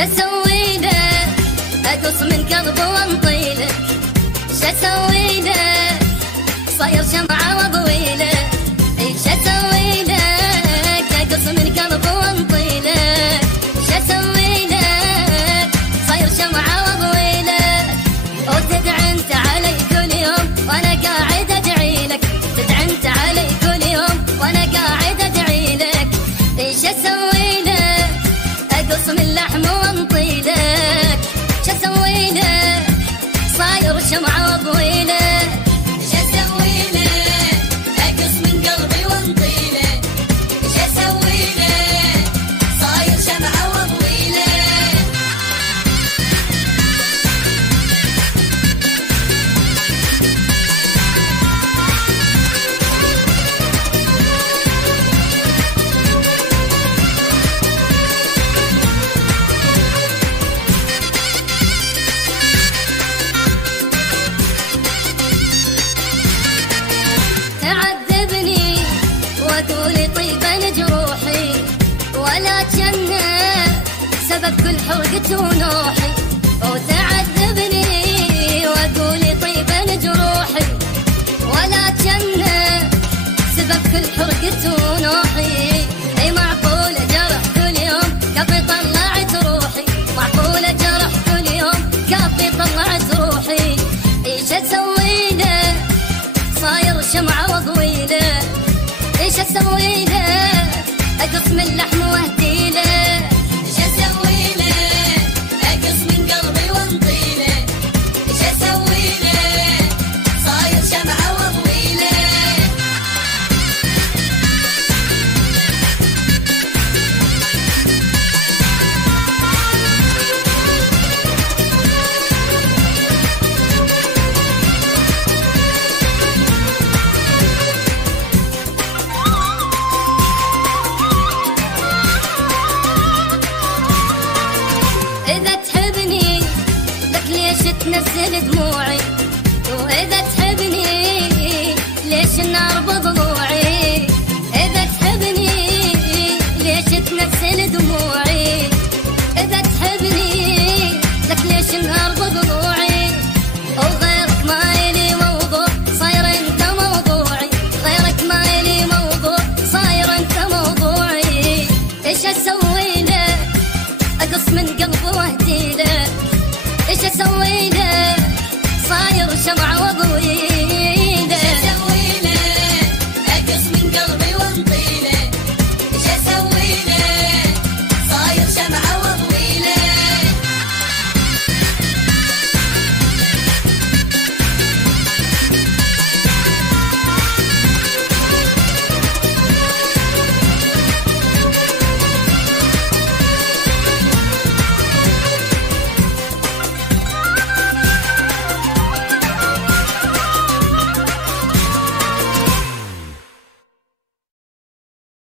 شسوي لك اقص من قلبي وانطي لك، شسوي لك صاير شمعة واضوي لك، شسوي لك اقص من قلبي وانطي لك، شسوي لك صاير شمعة واضوي لك. وتدعي انت علي كل يوم وانا قاعد ادعي لك، تدعي انت علي كل يوم وانا قاعد ادعي لك، شسوي لك اقص من لحم وانطي لك، شسوي لك صاير شمعة واضوي لك، شسوي لك اقص من قلبي وانطي لك، شسوي لك صاير شمعة واضوي لك. تعذبني وتقولي طيبا جروحي، ولا جنة سبب كل حرقة ونوحي. وتعذبني وتقولي طيبا جروحي، ولا جنة سبب كل حرقة ونوحي. اي معقولة جرح كل يوم كفي طلعت روحي، معقولة جرح كل يوم كفي طلعت روحي. ايش اسوي له صاير شمعة واضوي له، ايش اسوي له اقص من لحم واهدي له، ايش اسوي له اقص من قلبي وانطي له، ايش اسوي له صاير شمعة واضوي له. إذا تحبني لك ليش تنزل دموعي، وإذا تحبني ليش النار بضلوعي، إذا تحبني ليش تنزل دموعي.